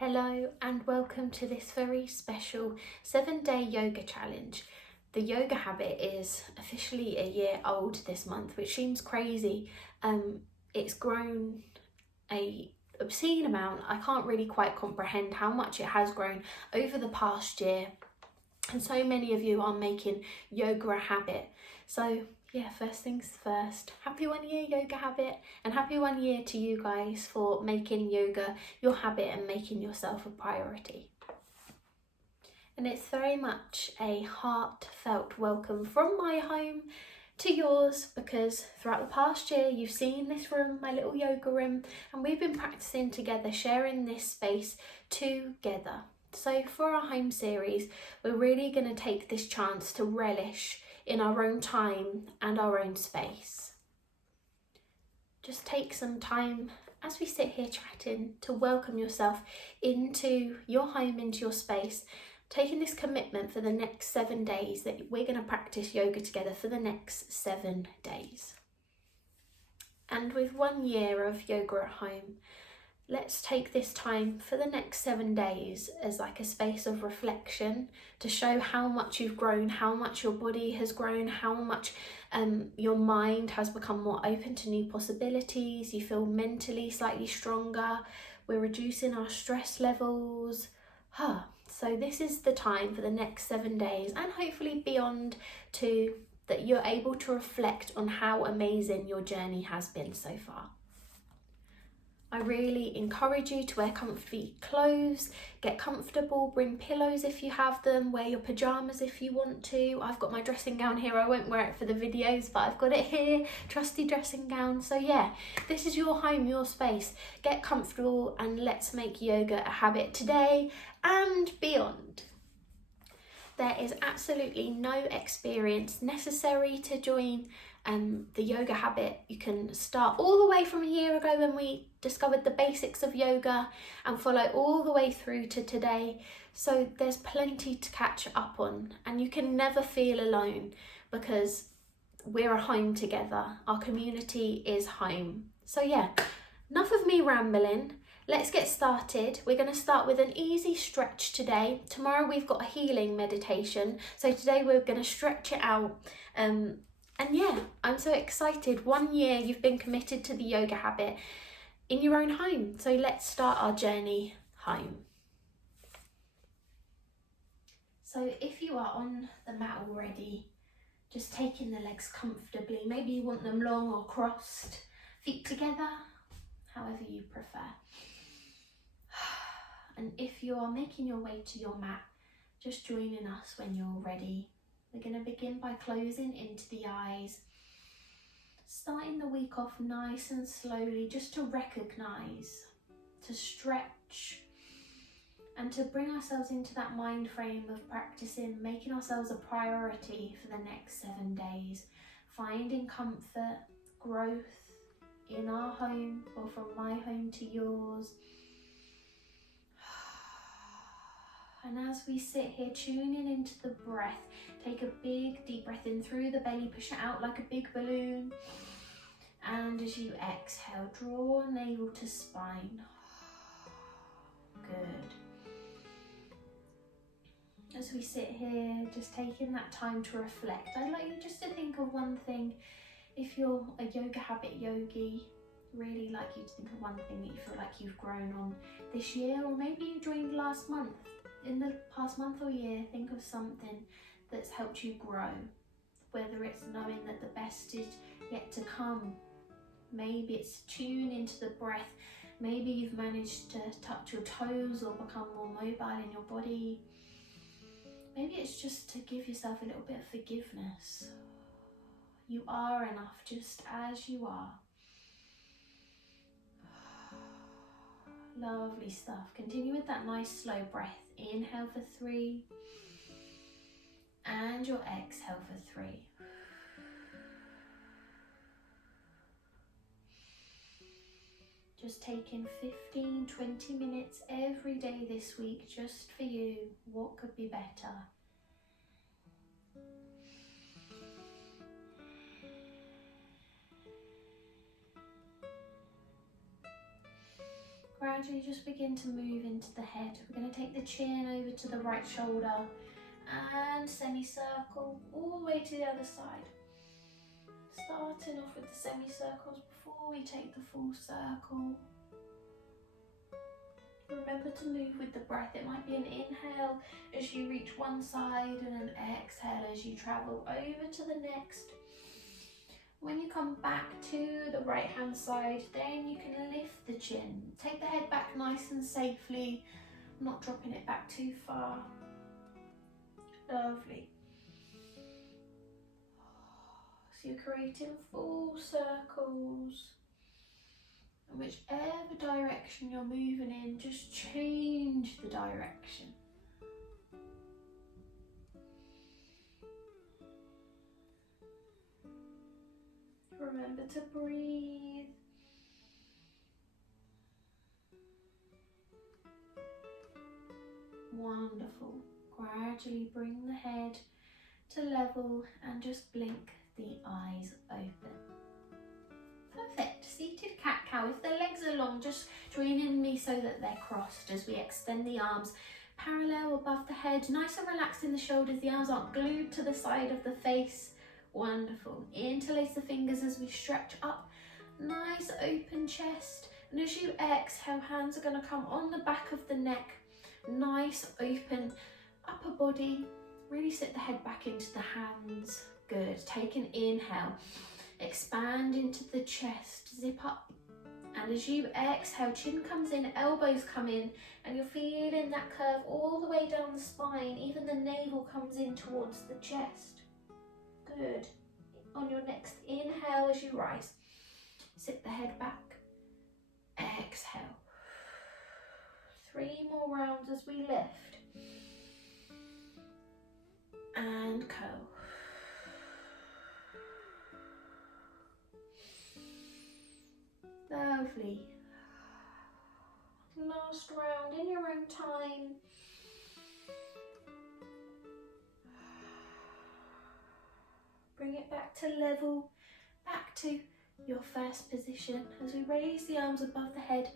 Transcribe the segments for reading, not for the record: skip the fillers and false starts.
Hello and welcome to this very special 7-day yoga challenge. The yoga habit is officially a year old this month, which seems crazy. It's grown a obscene amount. I can't really quite comprehend how much it has grown over the past year. And so many of you are making yoga a habit. So yeah, first things first, happy 1 year yoga habit, and happy 1 year to you guys for making yoga your habit and making yourself a priority. And it's very much a heartfelt welcome from my home to yours, because throughout the past year you've seen this room, my little yoga room, and we've been practicing together, sharing this space together. So for our home series, we're really going to take this chance to relish in our own time and our own space. Just take some time as we sit here chatting to welcome yourself into your home, into your space, taking this commitment for the next 7 days that we're going to practice yoga together for the next 7 days. And with 1 year of yoga at home, let's take this time for the next 7 days as like a space of reflection to show how much you've grown, how much your body has grown, how much your mind has become more open to new possibilities. You feel mentally slightly stronger. We're reducing our stress levels. So this is the time for the next 7 days, and hopefully beyond too, that you're able to reflect on how amazing your journey has been so far. I really encourage you to wear comfy clothes, get comfortable, bring pillows if you have them, wear your pyjamas if you want to. I've got my dressing gown here. I won't wear it for the videos, but I've got it here, trusty dressing gown. So yeah, this is your home, your space. Get comfortable and let's make yoga a habit today and beyond. There is absolutely no experience necessary to join the yoga habit. You can start all the way from a year ago when we discovered the basics of yoga and follow all the way through to today. So there's plenty to catch up on, and you can never feel alone because we're a home together. Our community is home. So yeah, enough of me rambling. Let's get started. We're going to start with an easy stretch today. Tomorrow we've got a healing meditation. So today we're going to stretch it out. And yeah, I'm so excited. 1 year you've been committed to the yoga habit in your own home. So let's start our journey home. So if you are on the mat already, just taking the legs comfortably. Maybe you want them long or crossed, feet together, however you prefer. And if you are making your way to your mat, just joining us when you're ready. We're going to begin by closing into the eyes, starting the week off nice and slowly, just to recognise, to stretch, and to bring ourselves into that mind frame of practicing, making ourselves a priority for the next 7 days, finding comfort, growth in our home, or from my home to yours. And as we sit here tuning into the breath, take a big deep breath in through the belly, push it out like a big balloon. And as you exhale, draw navel to spine. Good. As we sit here, just taking that time to reflect, I'd like you just to think of one thing. If you're a yoga habit yogi, really like you to think of one thing that you feel like you've grown on this year, or maybe you joined last month. In the past month or year, think of something that's helped you grow, whether it's knowing that the best is yet to come. Maybe it's tune into the breath. Maybe you've managed to touch your toes or become more mobile in your body. Maybe it's just to give yourself a little bit of forgiveness. You are enough just as you are. Lovely stuff. Continue with that nice slow breath. Inhale for 3 and your exhale for 3. Just taking 15-20 minutes every day this week just for you. What could be better? Gradually just begin to move into the head. We're going to take the chin over to the right shoulder and semicircle all the way to the other side. Starting off with the semicircles before we take the full circle. Remember to move with the breath. It might be an inhale as you reach one side and an exhale as you travel over to the next. When you come back to the right hand side, then you can lift the chin. Take the head back nice and safely, not dropping it back too far. Lovely. So you're creating full circles. And whichever direction you're moving in, just change the direction. Remember to breathe. Wonderful. Gradually bring the head to level and just blink the eyes open. Perfect. Seated cat-cow. If the legs are long, just join in me so that they're crossed as we extend the arms parallel above the head. Nice and relaxed in the shoulders. The arms aren't glued to the side of the face. Wonderful. Interlace the fingers as we stretch up. Nice open chest. And as you exhale, hands are going to come on the back of the neck. Nice open upper body. Really sit the head back into the hands. Good. Take an inhale. Expand into the chest. Zip up. And as you exhale, chin comes in, elbows come in, and you're feeling that curve all the way down the spine. Even the navel comes in towards the chest. Good. On your next inhale as you rise, sit the head back. Exhale. 3 more rounds as we lift. And curl. Lovely. Last round in your own time. Bring it back to level, back to your first position. As we raise the arms above the head,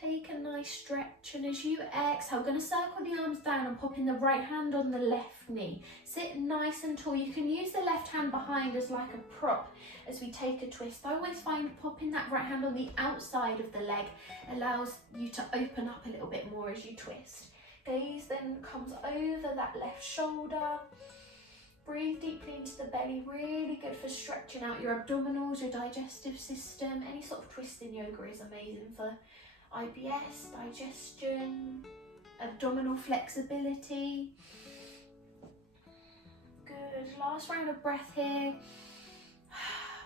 take a nice stretch, and as you exhale, we're going to circle the arms down and pop in the right hand on the left knee. Sit nice and tall. You can use the left hand behind as like a prop as we take a twist. I always find popping that right hand on the outside of the leg allows you to open up a little bit more as you twist. Gaze then comes over that left shoulder. Breathe deeply into the belly, really good for stretching out your abdominals, your digestive system. Any sort of twist in yoga is amazing for IBS, digestion, abdominal flexibility. Good, last round of breath here.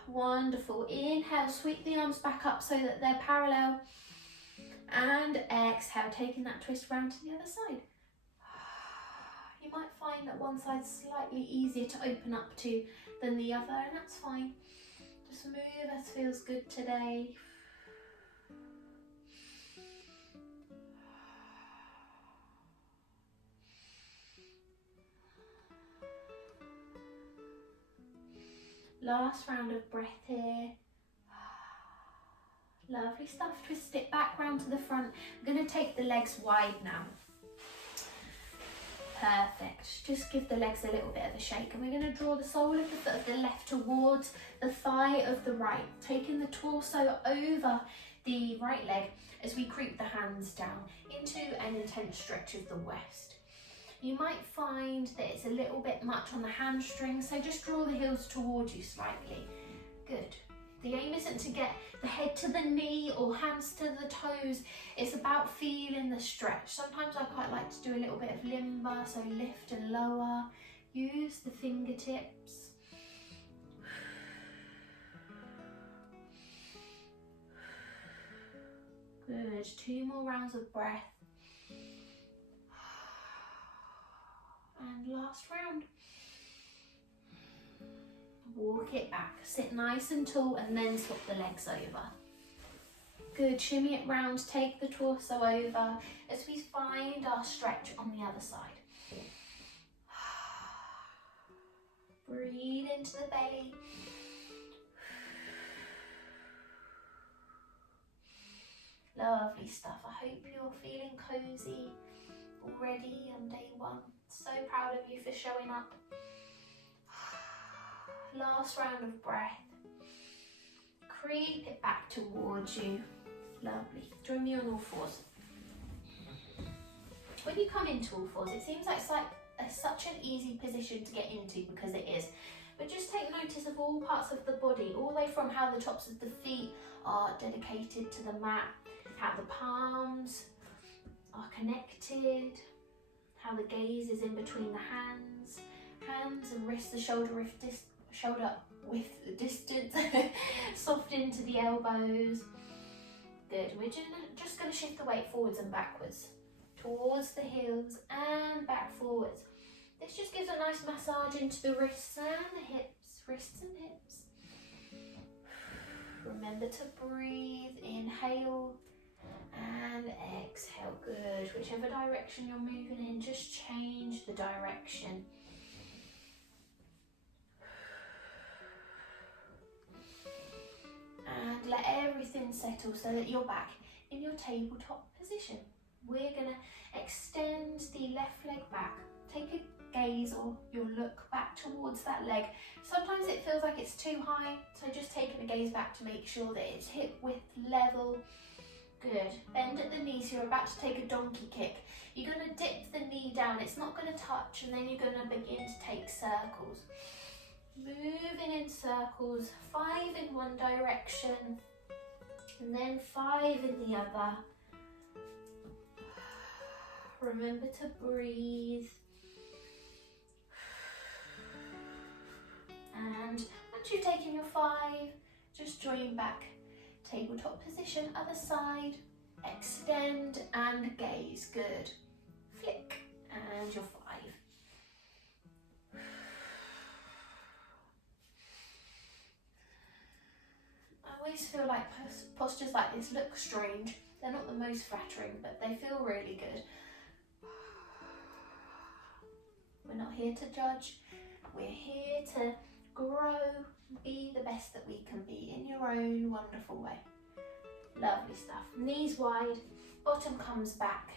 Wonderful, inhale, sweep the arms back up so that they're parallel. And exhale, taking that twist round to the other side. You might find that one side's slightly easier to open up to than the other, and that's fine. Just move as feels good today. Last round of breath here. Lovely stuff. Twist it back round to the front. I'm going to take the legs wide now. Perfect. Just give the legs a little bit of a shake, and we're going to draw the sole of the foot of the left towards the thigh of the right, taking the torso over the right leg as we creep the hands down into an intense stretch of the west. You might find that it's a little bit much on the hamstrings, so just draw the heels towards you slightly. Good. The aim isn't to get the head to the knee or hands to the toes. It's about feeling the stretch. Sometimes I quite like to do a little bit of limber, so lift and lower. Use the fingertips. Good. 2 more rounds of breath. And last round. Walk it back, sit nice and tall, and then swap the legs over. Good, shimmy it round, take the torso over as we find our stretch on the other side. Breathe into the belly. Lovely stuff. I hope you're feeling cozy already on day one. So proud of you for showing up. Last round of breath. Creep it back towards you. Lovely. Join me on all fours. When you come into all fours, it seems like it's such an easy position to get into, because it is. But just take notice of all parts of the body, all the way from how the tops of the feet are dedicated to the mat, how the palms are connected, how the gaze is in between the hands and wrists, the shoulder width distance, soft into the elbows. Good. We're just going to shift the weight forwards and backwards, towards the heels and back forwards. This just gives a nice massage into the wrists and the hips, wrists and hips. Remember to breathe, inhale and exhale. Good. Whichever direction you're moving in, just change the direction. And let everything settle so that you're back in your tabletop position. We're going to extend the left leg back. Take a gaze or your look back towards that leg. Sometimes it feels like it's too high, so just taking a gaze back to make sure that it's hip width level. Good. Bend at the knees. You're about to take a donkey kick. You're going to dip the knee down. It's not going to touch, and then you're going to begin to take circles. Moving in circles, 5 in one direction and then 5 in the other. Remember to breathe. And once you've taken your 5, just join back. Tabletop position, other side. Extend and gaze. Good. Flick and your 5. I always feel like postures like this look strange. They're not the most flattering, but they feel really good. We're not here to judge. We're here to grow, be the best that we can be in your own wonderful way. Lovely stuff. Knees wide, bottom comes back.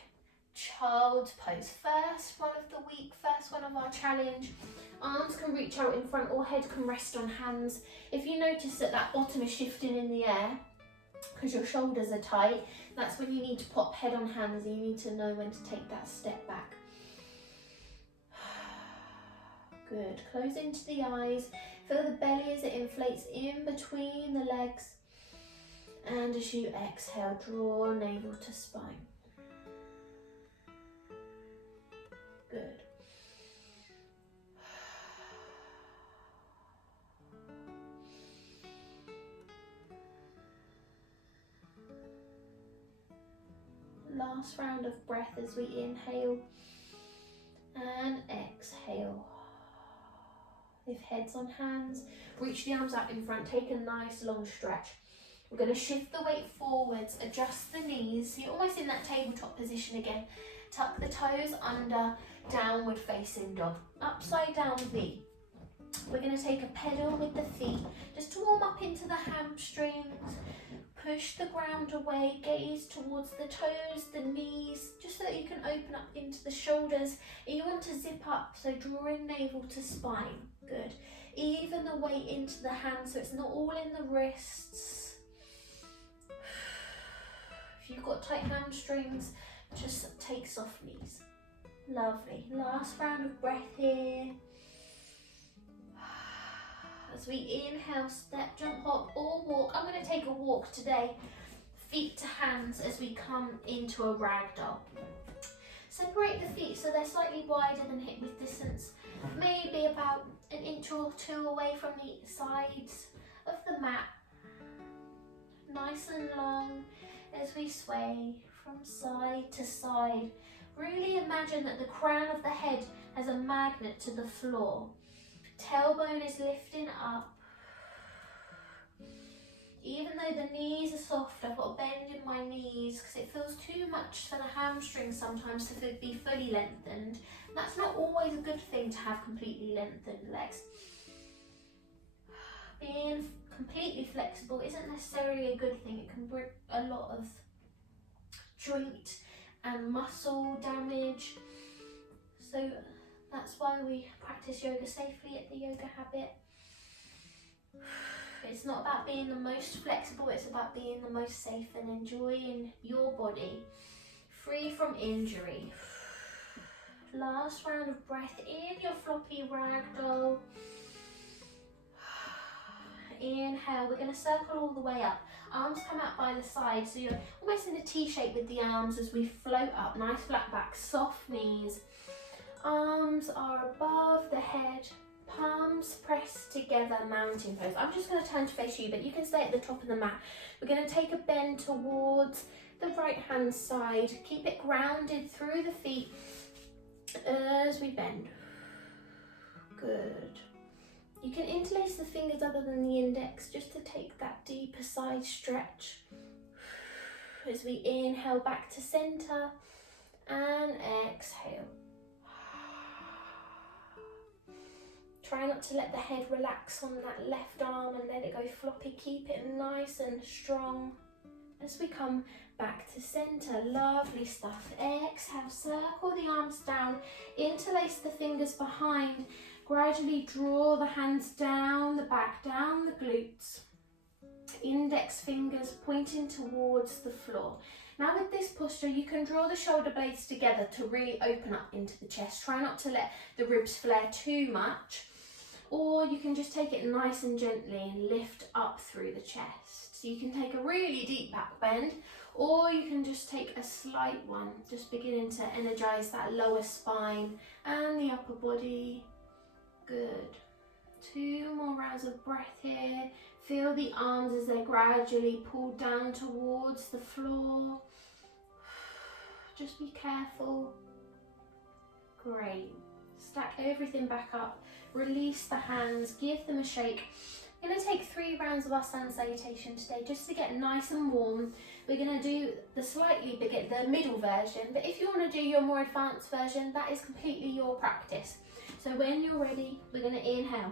Child's pose. First one of the week, first one of our challenge. Arms can reach out in front or head can rest on hands. If you notice that bottom is shifting in the air because your shoulders are tight, that's when you need to pop head on hands. You need to know when to take that step back. Good. Close into the eyes. Feel the belly as it inflates in between the legs. And as you exhale, draw navel to spine. Good. Last round of breath as we inhale and exhale. If head's on hands, reach the arms out in front, take a nice long stretch. We're going to shift the weight forwards, adjust the knees. You're almost in that tabletop position again. Tuck the toes under, downward facing dog. Upside down V. We're going to take a pedal with the feet just to warm up into the hamstrings. Push the ground away, gaze towards the toes, the knees, just so that you can open up into the shoulders. And you want to zip up, so draw in navel to spine. Good. Even the weight into the hands, so it's not all in the wrists. If you've got tight hamstrings, just take soft knees. Lovely. Last round of breath here. As we inhale, step, jump, hop or walk. I'm going to take a walk today. Feet to hands as we come into a ragdoll. Separate the feet so they're slightly wider than hip width distance. Maybe about an inch or 2 away from the sides of the mat. Nice and long as we sway from side to side. Really imagine that the crown of the head has a magnet to the floor. Tailbone is lifting up. Even though the knees are soft, I've got a bend in my knees because it feels too much for the hamstrings sometimes to be fully lengthened. That's not always a good thing to have completely lengthened legs. Being completely flexible isn't necessarily a good thing. It can bring a lot of joint and muscle damage. So that's why we practice yoga safely at the Yoga Habit. It's not about being the most flexible, it's about being the most safe and enjoying your body, free from injury. Last round of breath in your floppy ragdoll. Inhale, we're going to circle all the way up. Arms come out by the side, so you're almost in a T shape with the arms as we float up. Nice flat back, soft knees. Arms are above the head. Palms pressed together, mountain pose. I'm just going to turn to face you, but you can stay at the top of the mat. We're going to take a bend towards the right hand side. Keep it grounded through the feet as we bend. Good. You can interlace the fingers other than the index just to take that deeper side stretch. As we inhale back to center and exhale. Try not to let the head relax on that left arm and let it go floppy. Keep it nice and strong. As we come back to center, lovely stuff. Exhale, circle the arms down, interlace the fingers behind. Gradually draw the hands down the back, down the glutes. Index fingers pointing towards the floor. Now with this posture, you can draw the shoulder blades together to really open up into the chest. Try not to let the ribs flare too much. Or you can just take it nice and gently and lift up through the chest. So you can take a really deep back bend, or you can just take a slight one, just beginning to energize that lower spine and the upper body. Good. 2 more rounds of breath here. Feel the arms as they're gradually pulled down towards the floor. Just be careful. Great. Stack everything back up. Release the hands, give them a shake. I'm going to take 3 rounds of our sun salutation today just to get nice and warm. We're going to do the slightly bigger, the middle version, but if you want to do your more advanced version, that is completely your practice. So when you're ready, we're going to inhale.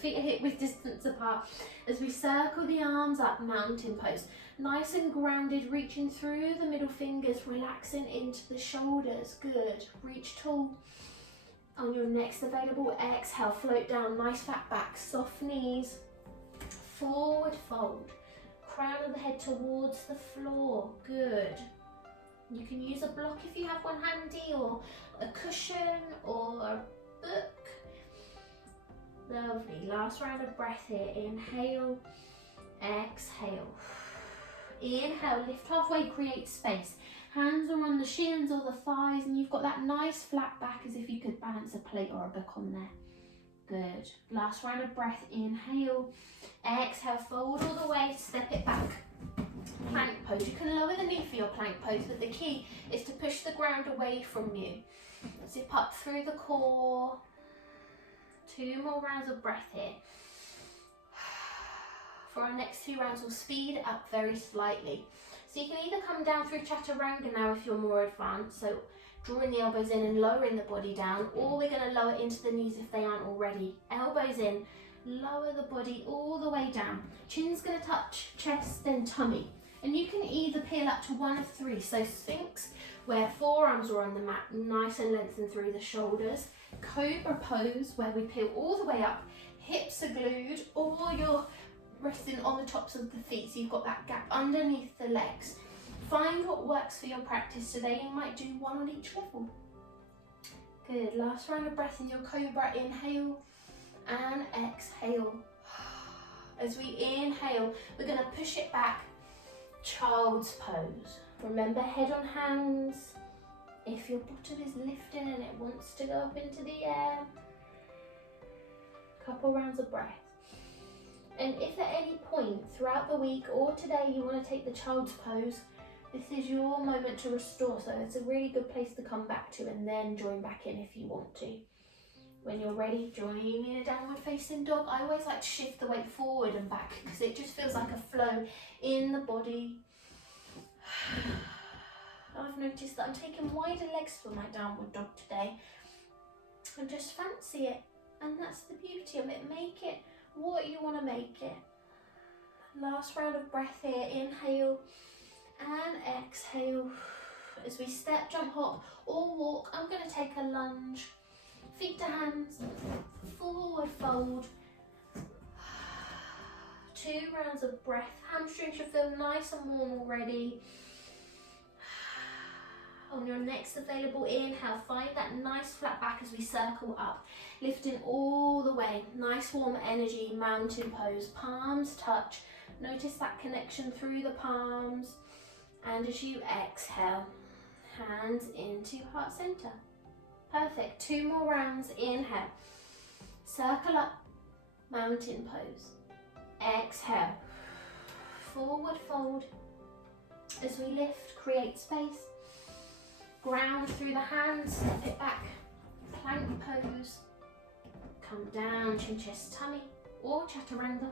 Feet are hip width distance apart as we circle the arms up, mountain pose. Nice and grounded, reaching through the middle fingers, relaxing into the shoulders. Good. Reach tall. On your next available exhale, float down, nice flat back, soft knees, forward fold, crown of the head towards the floor. Good. You can use a block if you have one handy, or a cushion, or a book. Lovely. Last round of breath here. Inhale, exhale. Inhale, lift halfway, create space. Hands are on the shins or the thighs, and you've got that nice flat back as if you could balance a plate or a book on there. Good. Last round of breath. Inhale, exhale, fold all the way, step it back. Plank pose. You can lower the knee for your plank pose, but the key is to push the ground away from you. Zip up through the core. 2 more rounds of breath here. For our next 2 rounds, we'll speed up very slightly. So you can either come down through Chaturanga now if you're more advanced, so drawing the elbows in and lowering the body down, or we're going to lower into the knees if they aren't already. Elbows in, lower the body all the way down. Chin's going to touch chest and tummy. And you can either peel up to 1 of 3. So Sphinx, where forearms are on the mat, nice and lengthened through the shoulders. Cobra pose, where we peel all the way up, hips are glued, or you're resting on the tops of the feet, so you've got that gap underneath the legs. Find what works for your practice today. You might do 1 on each level. Good. Last round of breath in your Cobra. Inhale and exhale. As we inhale, we're going to push it back. Child's pose. Remember, head on hands. If your bottom is lifting and it wants to go up into the air. Couple rounds of breath. And if at any point throughout the week or today you want to take the child's pose, this is your moment to restore. So it's a really good place to come back to and then join back in if you want to. When you're ready, join in a downward facing dog. I always like to shift the weight forward and back because it just feels like a flow in the body. I've noticed that I'm taking wider legs for my downward dog today. And just fancy it. And that's the beauty of it. Make it what you want to make it. Last round of breath here. Inhale, And exhale. As we step, jump, hop or walk, I'm going to take a lunge. Feet to hands, forward fold. 2 rounds of breath. Hamstrings should feel nice and warm already. On your next available inhale, find that nice flat back as we circle up, lifting all the way. Nice warm energy, mountain pose. Palms touch. Notice that connection through the palms. And as you exhale, hands into heart center. Perfect. 2 more rounds. Inhale. Circle up. Mountain pose. Exhale. Forward fold. As we lift, create space. Ground through the hands. Step it back. Plank pose. Come down. Chin, chest, tummy. Or chaturanga.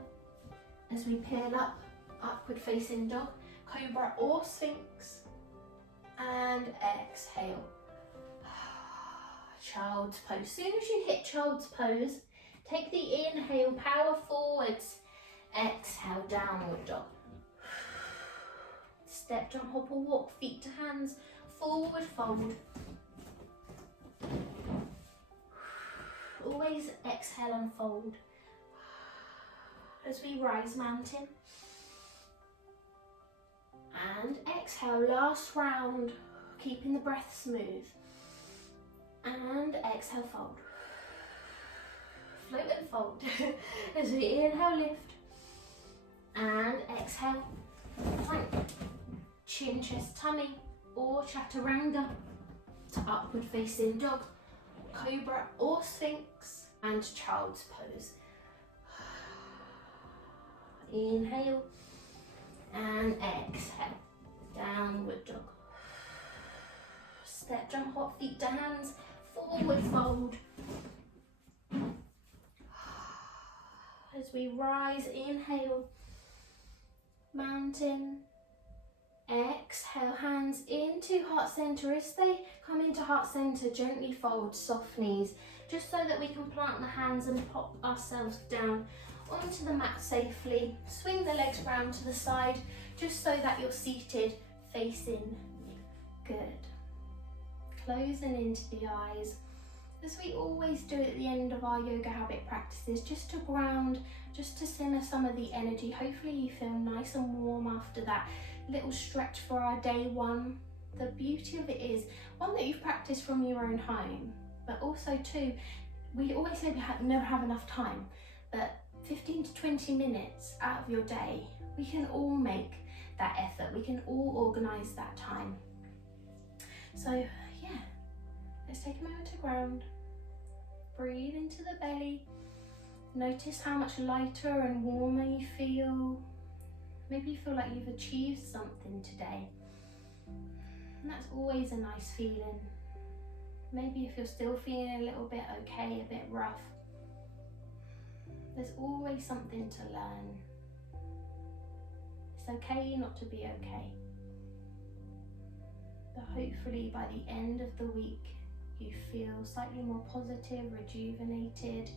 As we peel up. Upward facing dog. Cobra or Sphinx. And exhale. Child's pose. As soon as you hit child's pose, take the inhale, power forwards. Exhale, downward dog. Step, jump, hop or walk, feet to hands, forward fold. Always exhale and fold. As we rise, mountain. And exhale, last round, keeping the breath smooth. And exhale, fold. Float and fold. As we inhale, lift. And exhale, plank. Chin, chest, tummy, or chaturanga to upward facing dog, cobra or sphinx, and child's pose. Inhale and exhale, downward dog. Step, jump, hop, feet to hands, forward fold. As we rise, inhale, mountain. Exhale, hands into heart center. As they come into heart center, gently fold, soft knees, just so that we can plant the hands and pop ourselves down onto the mat safely. Swing the legs round to the side, just so that you're seated facing good. Closing into the eyes, as we always do at the end of our yoga habit practices, just to ground, just to simmer some of the energy. Hopefully you feel nice and warm after that little stretch for our day one. The beauty of it is, one, that you've practiced from your own home, but also two, we always say we never have enough time, but 15 to 20 minutes out of your day, we can all make that effort, we can all organise that time. So yeah, let's take a moment to ground. Breathe into the belly. Notice how much lighter and warmer you feel. Maybe you feel like you've achieved something today. And that's always a nice feeling. Maybe if you're still feeling a little bit okay, a bit rough, there's always something to learn. It's okay not to be okay. But hopefully by the end of the week, you feel slightly more positive, rejuvenated,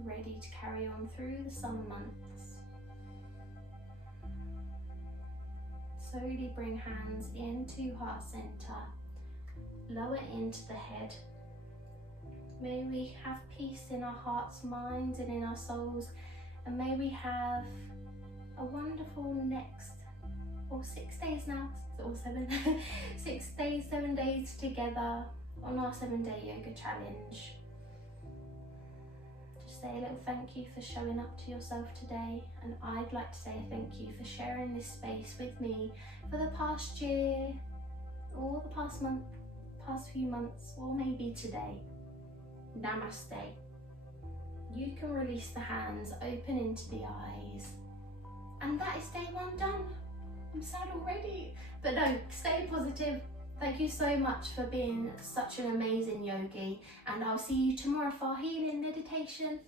ready to carry on through the summer months. Slowly bring hands into heart center, lower into the head. May we have peace in our hearts, minds and in our souls, and may we have a wonderful next, or 6 days now, or 7, 6 days, 7 days together on our 7-day yoga challenge. Just say a little thank you for showing up to yourself today, and I'd like to say a thank you for sharing this space with me for the past year, or the past month, past few months, or maybe today. Namaste. You can release the hands, open into the eyes, and that is day one done. I'm sad already, but no, stay positive. Thank you so much for being such an amazing yogi, and I'll see you tomorrow for our healing meditation.